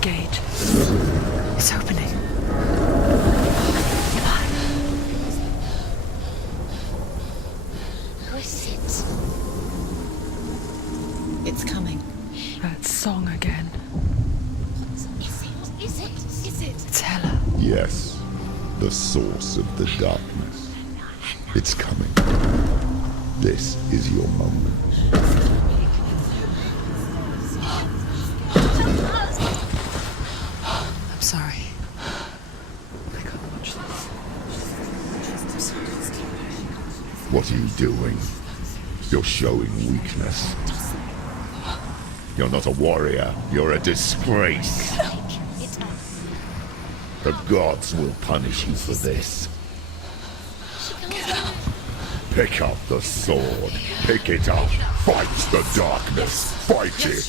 gate. It's opening. What is it? It's coming. That song again. Is it? It's Hela. Yes, the source of the darkness. It's coming. This is your moment. I'm sorry. I can't watch this. What are you doing? You're showing weakness. You're not a warrior. You're a disgrace. The gods will punish you for this. Pick up the sword. Pick it up. Fight the darkness. Fight it.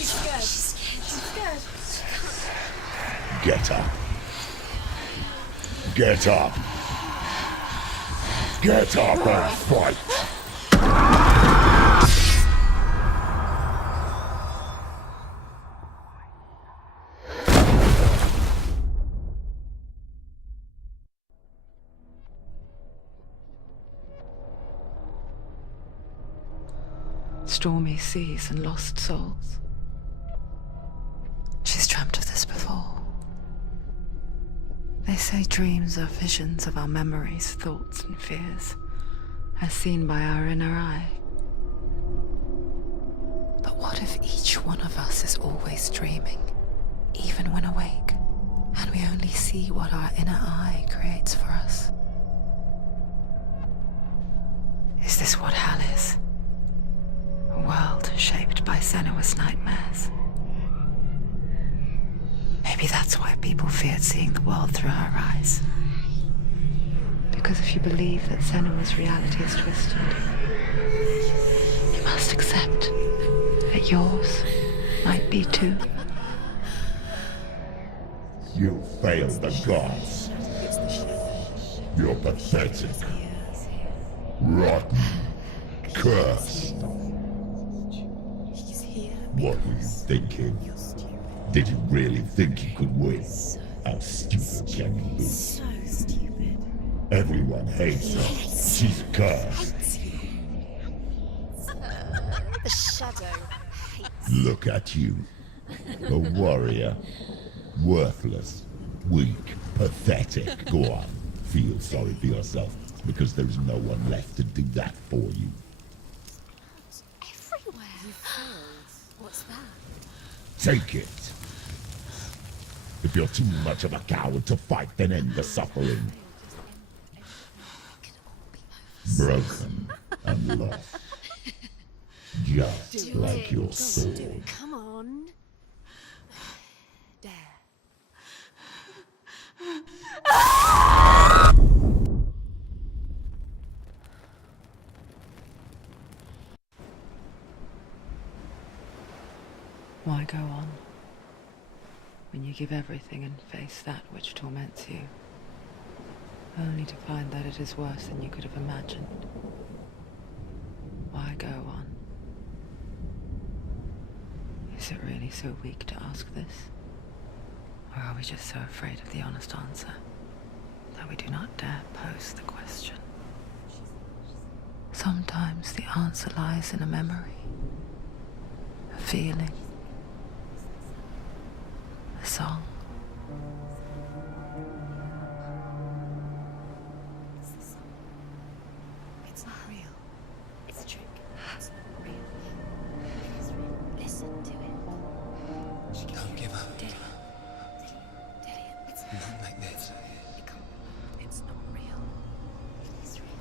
Get up. Get up. Get up and fight. Stormy seas and lost souls. She's dreamt of this before. They say dreams are visions of our memories, thoughts and fears, as seen by our inner eye. But what if each one of us is always dreaming, even when awake, and we only see what our inner eye creates for us? Is this what hell is? A world shaped by Senua's nightmares. Maybe that's why people feared seeing the world through her eyes. Because if you believe that Senua's reality is twisted, you must accept that yours might be too. You failed the gods. You're pathetic. Rotten. Cursed. What were you thinking? Did you really think you could win? How stupid can you be? So stupid. Everyone hates her. She's cursed. The shadow hates. Look at you. A warrior. Worthless. Weak. Pathetic. Go on. Feel sorry for yourself, because there is no one left to do that for you. Everywhere. You failed. What's that? Take it. If you're too much of a coward to fight, then end the suffering. Broken and lost. Just like your sword. Come on. Dare. Why go on when you give everything and face that which torments you, only to find that it is worse than you could have imagined? Why go on? Is it really so weak to ask this? Or are we just so afraid of the honest answer that we do not dare pose the question? Sometimes the answer lies in a memory, a feeling, a song. It's not real. It's a trick. It's not real. It is real. Listen to it. Don't give up. Daddy. It's Not like this. it can't. It's not real. It is real.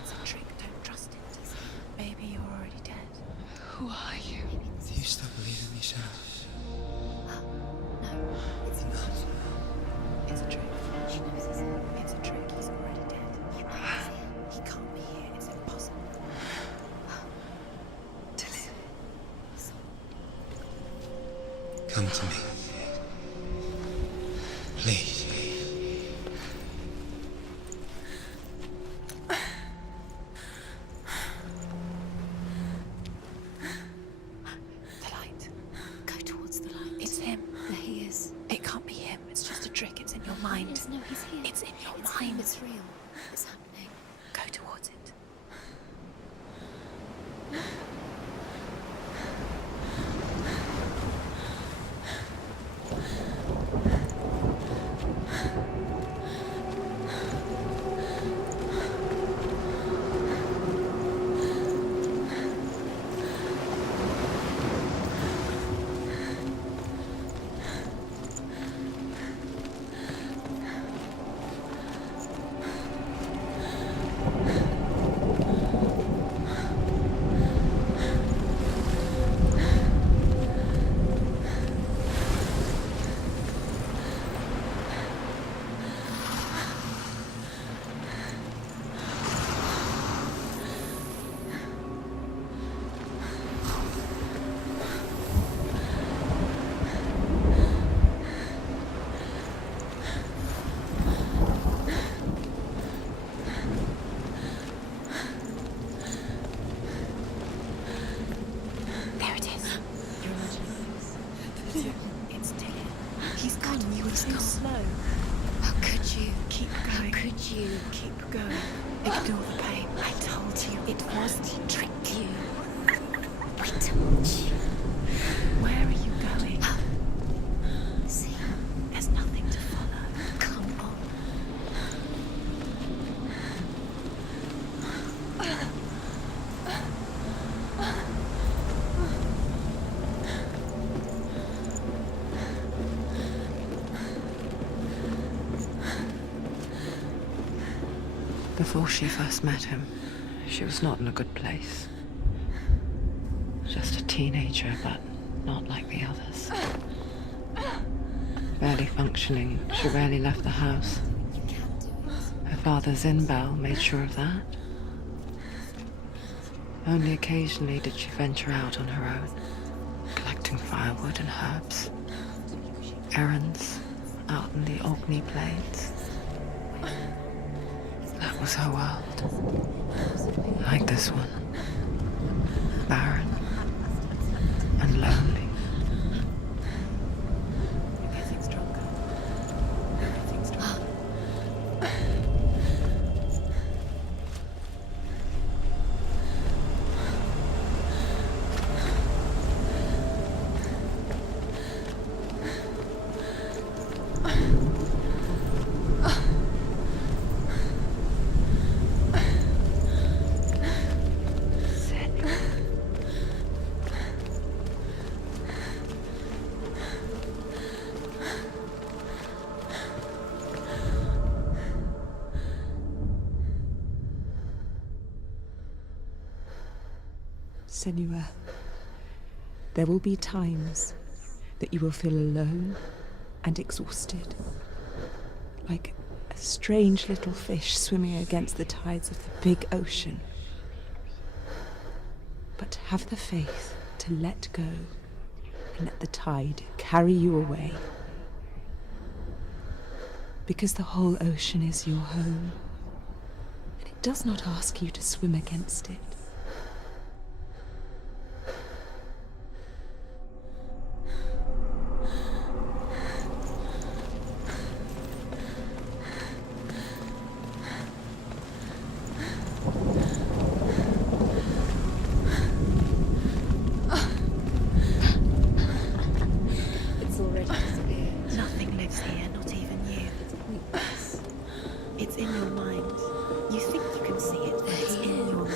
It's a trick. Don't trust it. Maybe you're already dead. Who are you? Do you still believe in me, Shadow? No, it's not. It's a trick. She knows it's a trick. He's already dead. He can't be here. It's impossible. To live. Come to me. Please. The light. Go towards the light. It's him. There he is. It What's happening? Go towards it. There it is. It's taken. He's gone. You were too slow. How could you? Keep going. How could you? Keep going. Ignore the pain. I told you it was to trick you. We told you. Where are you going? See, there's nothing to follow. Come on. Before she first met him, she was not in a good place. Just a teenager, but not like the others. Barely functioning, she rarely left the house. Her father, Zinbel, made sure of that. Only occasionally did she venture out on her own, collecting firewood and herbs. Errands out in the Orkney Plains. That was her world. Like this one. Barren and lonely. You're getting stronger. You're getting stronger. Senua, there will be times that you will feel alone and exhausted, like a strange little fish swimming against the tides of the big ocean. But have the faith to let go and let the tide carry you away. Because the whole ocean is your home, and it does not ask you to swim against it. It's already disappeared. Nothing lives here, not even you. It's in your mind. You think you can see it, but it's in your mind.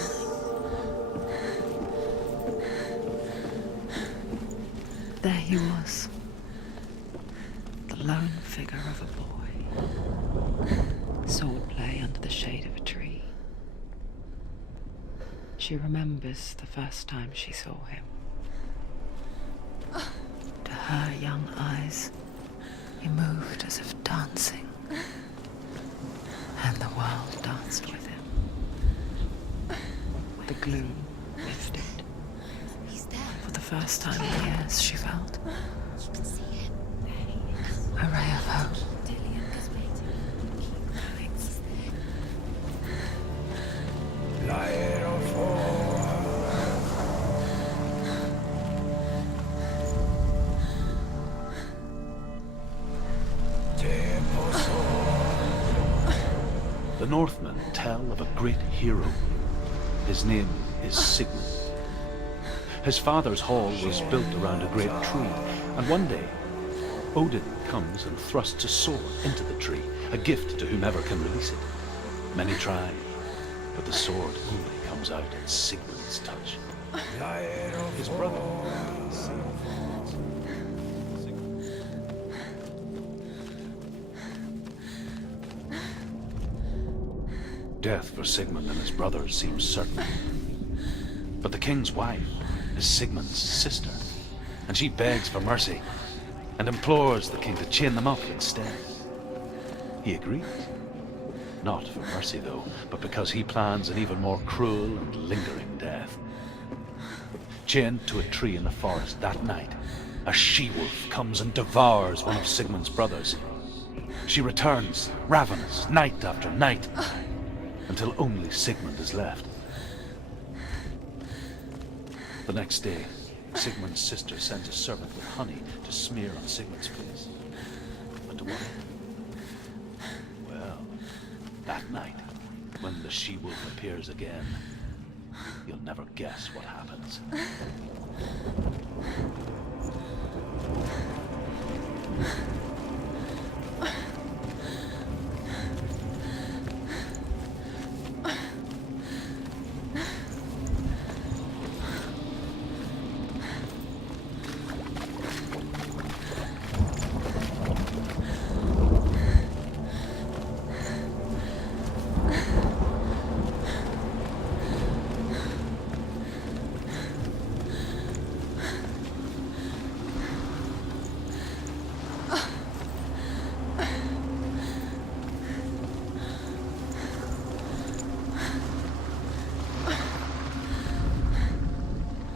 There he was. The lone figure of a boy. Sword play under the shade of a tree. She remembers the first time she saw him. To her young eyes, he moved as if dancing, and the world danced with him. The gloom lifted. He's there. For the first time in years, she felt You can see him. There he is. a ray of hope. Dillian is waiting. Keep going. He's there. The The Northmen tell of a great hero. His name is Sigmund. His father's hall was built around a great tree, and one day, Odin comes and thrusts a sword into the tree, a gift to whomever can release it. Many try, but the sword only comes out at Sigmund's touch. His brother. Death for Sigmund and his brothers seems certain. But the king's wife is Sigmund's sister, and she begs for mercy and implores the king to chain them up instead. He agrees. Not for mercy, though, but because he plans an even more cruel and lingering death. Chained to a tree in the forest that night, a she-wolf comes and devours one of Sigmund's brothers. She returns, ravenous, night after night, until only Sigmund is left. The next day, Sigmund's sister sends a servant with honey to smear on Sigmund's face. But to what end? Well, that night, when the she-wolf appears again, you'll never guess what happens.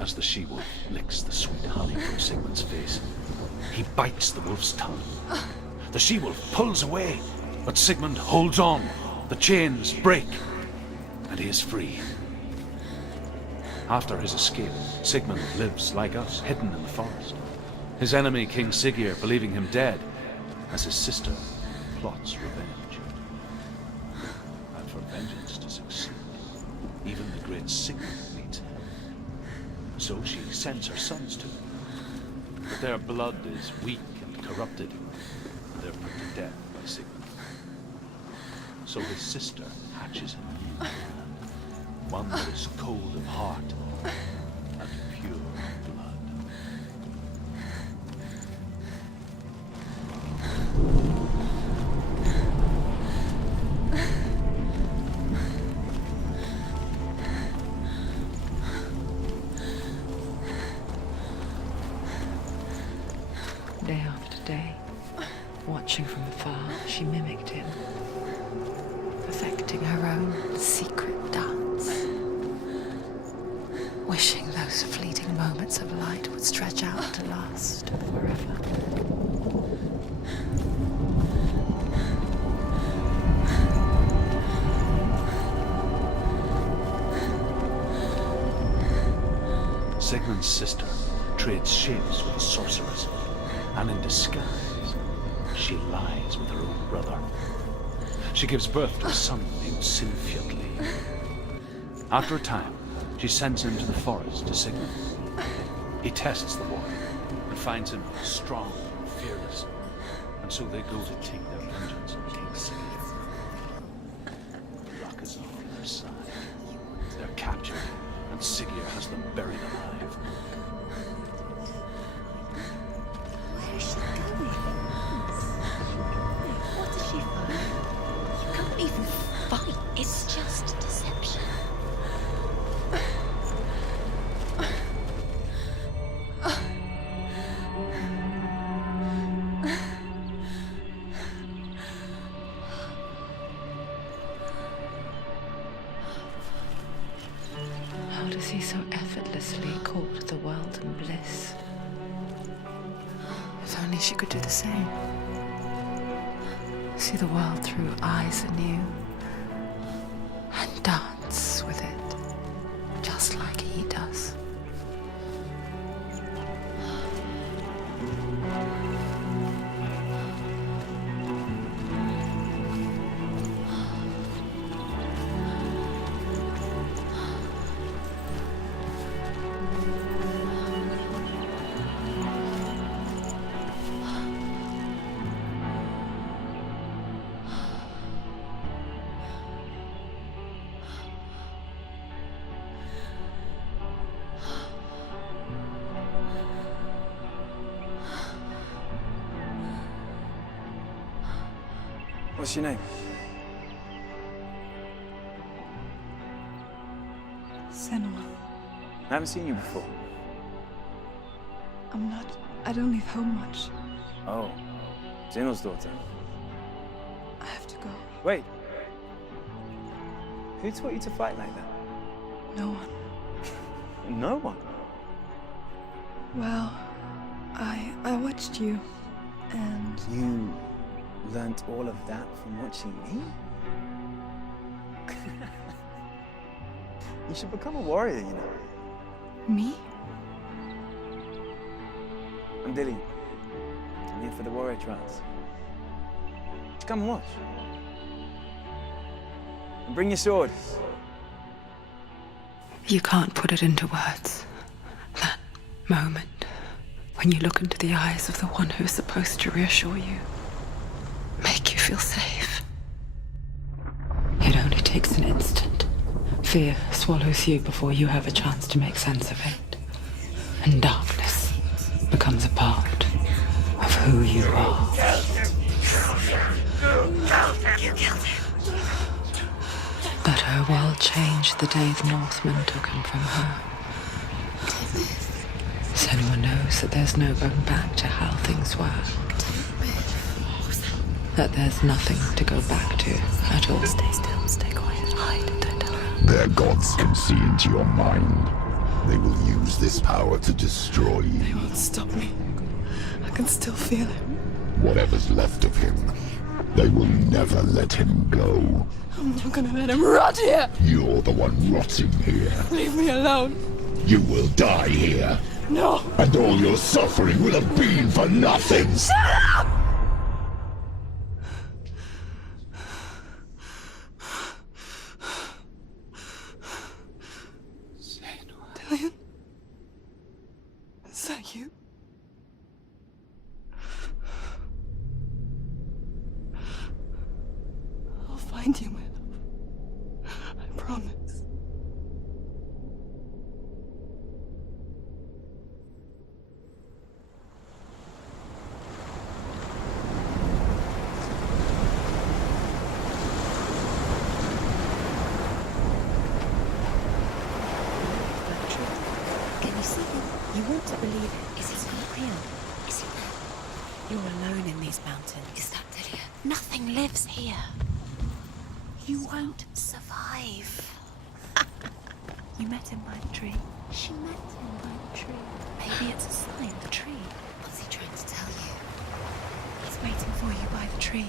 As the she-wolf licks the sweet honey from Sigmund's face, he bites the wolf's tongue. The she-wolf pulls away, but Sigmund holds on. The chains break, and he is free. After his escape, Sigmund lives like us, hidden in the forest. His enemy, King Siggeir, believing him dead, as his sister plots revenge. And for vengeance to succeed, even the great Sigmund needs help. So she sends her sons to him. But their blood is weak and corrupted, and they're put to death by Sigmund. So his sister hatches him a new plan, one that is cold of heart and pure blood. Day after day, watching from afar, she mimicked him, perfecting her own secret dance, wishing those fleeting moments of light would stretch out to last forever. Sigmund's sister trades shapes with a sorceress, and in disguise, she lies with her own brother. She gives birth to a son named Sinfjotli. After a time, she sends him to the forest to Sigmund. He tests the boy and finds him strong and fearless, and so they go to take their vengeance on King Siggeir. The luck is on their side. They're captured, and Siggeir has them buried alive. Where is she going? What does she find? You can't even fight. It's just deception. How does he so effortlessly court the world and bliss? If only she could do the same. See the world through eyes anew and dance with it, just like he does. What's your name? Senua. I haven't seen you before. I don't leave home much. Oh, Zeno's daughter. I have to go. Wait. Who taught you to fight like that? No one. No one. Well, I watched you, and You learnt all of that from watching me? You should become a warrior, you know. me? I'm Dilly. I'm here for the warrior trials. Just come and watch. And bring your sword. You can't put it into words. That moment when you look into the eyes of the one who's supposed to reassure you, make you feel safe. It only takes an instant. Fear swallows you before you have a chance to make sense of it. And darkness becomes a part of who you are. But her world changed the day the Northmen took him from her. Senua knows that there's no going back to how things were. That there's nothing to go back to at all. Stay still, stay quiet, hide, don't tell her. Their gods can see into your mind. They will use this power to destroy They you. won't stop me. I can still feel it. Whatever's left of him, they will never let him go. I'm not gonna let him rot here! You're the one rotting here. Leave me alone! You will die here. No! And all your suffering will have been for nothing. Shut up! Dillion? Is that you? I'll find you, my love. I promise. Can you see him? You want to believe it. Is he not real? Is he there? You're alone in these mountains. Is that Delia? Nothing lives here. You won't survive. You met him by the tree. She met him by the tree. Maybe it's a sign, the tree. What's he trying to tell you? He's waiting for you by the tree.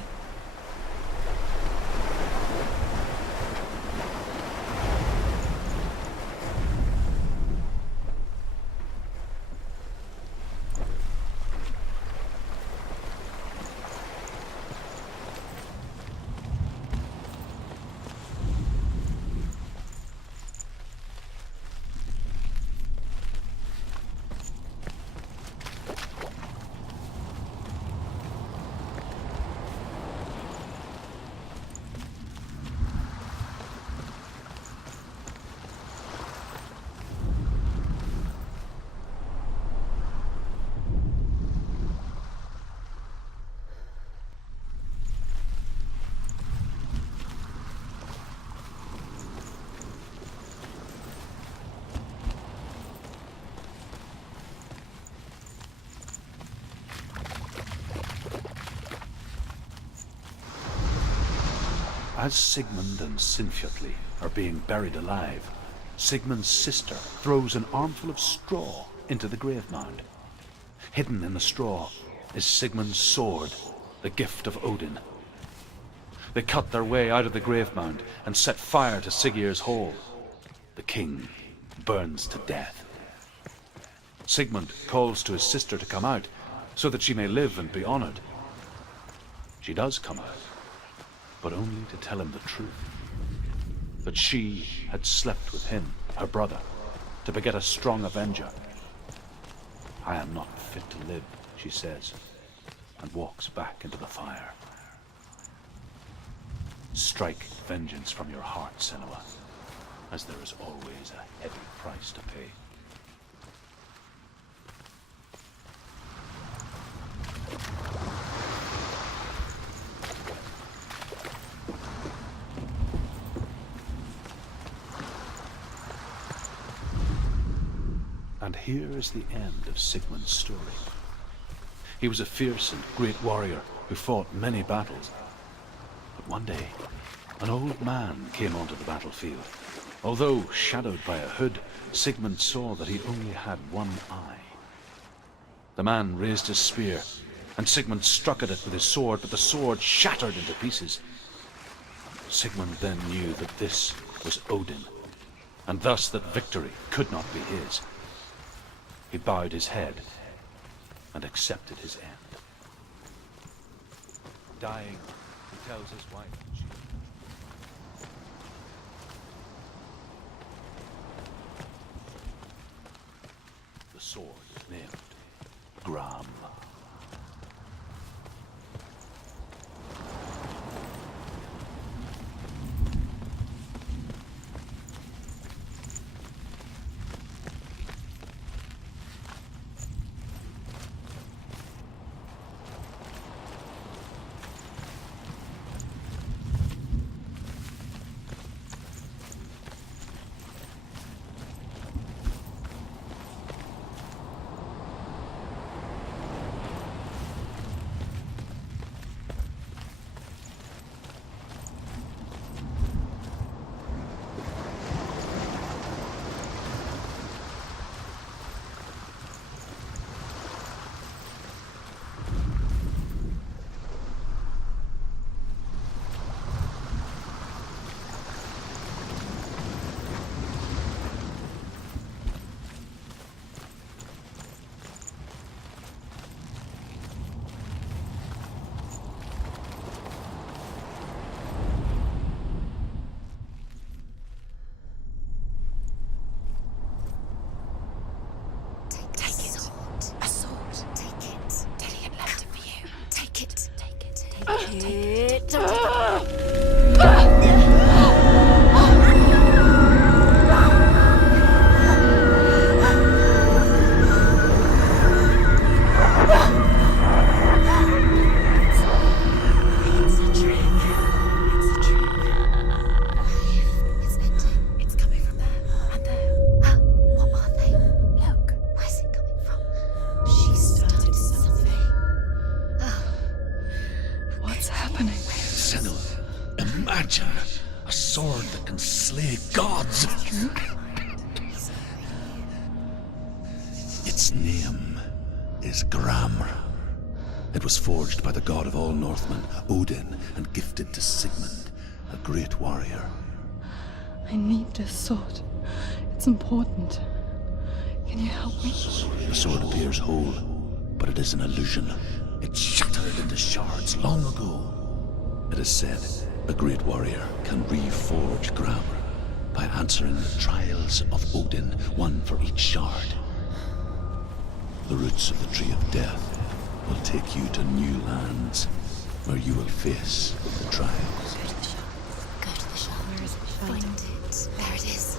As Sigmund and Sinfjotli are being buried alive, Sigmund's sister throws an armful of straw into the grave mound. Hidden in the straw is Sigmund's sword, the gift of Odin. They cut their way out of the grave mound and set fire to Siggeir's hole. The king burns to death. Sigmund calls to his sister to come out so that she may live and be honored. She does come out, but only to tell him the truth. That she had slept with him, her brother, to beget a strong avenger. I am not fit to live, she says, and walks back into the fire. Strike vengeance from your heart, Senua, as there is always a heavy price to pay. And here is the end of Sigmund's story. He was a fierce and great warrior who fought many battles. But one day, an old man came onto the battlefield. Although shadowed by a hood, Sigmund saw that he only had one eye. The man raised his spear, and Sigmund struck at it with his sword, but the sword shattered into pieces. Sigmund then knew that this was Odin, and thus that victory could not be his. He bowed his head and accepted his end. Dying, he tells his wife that she... The sword is named Gram. A sword that can slay gods. Its name is Gram. It was forged by the god of all Northmen, Odin, and gifted to Sigmund, a great warrior. I need this sword. It's important. Can you help me? The sword appears whole, but it is an illusion. It shattered into shards long ago. It is said a great warrior can reforge Gram by answering the trials of Odin, one for each shard. The roots of the Tree of Death will take you to new lands where you will face the trials. Go to the shop. Where is it? Find it. There it is.